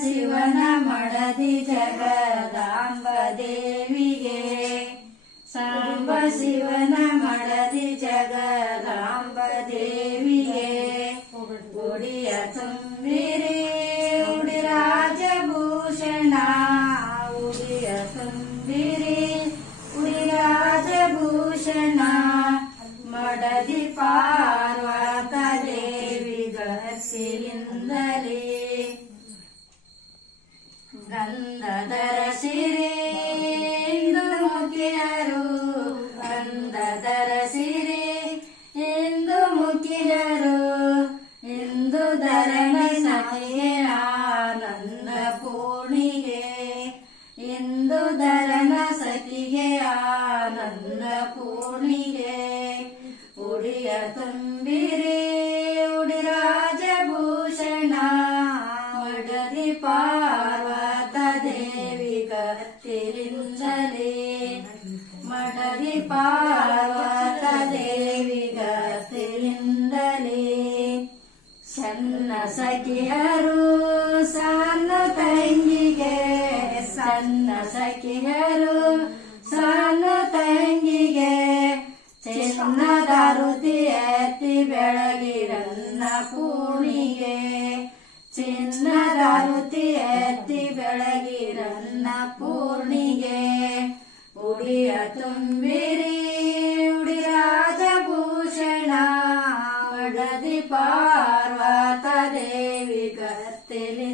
ಶಿವನ ಮಡದಿ ಜಗದಾಂಬ ದೇವಿಗೆ ಸಾಂಬ ಶಿವನ ಮಡದಿ ಜಗದಾಂಬ ದೇವಿಗೆ ಉಡಿಯ ತುಂಬಿರಿ ಉಡಿ ರಾಜಭೂಷಣ ಉಡಿಯ ತುಂಬಿರಿ ಉಡಿ ರಾಜಭೂಷಣ ಮಡದಿ ಪಾರ್ವತ ದೇವಿ ಗಸಿಯಿಂದಲೇ ಗಂಧದರ ಪೂರ್ಣಿಗೆ ಇಂದು ದರನ ಸತಿಗೆ ಆನಂದ ಕೋಣಿಗೆ. ಉಡಿಯ ತುಂಬಿರಿ, ಉಡಿ ರಾಜಭೂಷಣ, ಮಡದಿ ಪಾರ್ವತ ದೇವಿ ಗತ್ತಿರಿಂದಲೇ ಮಡದಿ ಪಾರ್ವತ ದೇವಿ ಗತ್ತಿರಿಂದಲೇ ಸಣ್ಣ ಸಖಿಯರು ಸಣ್ಣ ಸಖಿಯರು ಸಣ್ಣ ತಂಗಿಗೆ ಚಿನ್ನದ ರುತಿ ಎತ್ತಿ ಬೆಳಗಿರನ್ನ ಪೂಣಿಗೆ ಚಿನ್ನದ ರುತಿ ಎತ್ತಿ ಬೆಳಗಿರನ್ನ ಪೂರ್ಣಿಗೆ ಉಡಿಯ ತುಂಬಿರಿ ಉಡಿ ರಾಜಭೂಷಣ ಮಡದಿ ಪಾರ್ವತ ದೇವಿ ಗತ್ತಿಲಿಂದಲೇ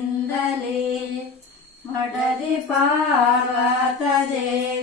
ಮಡದಿ ಪಾರ್ವತ ದೇವಿ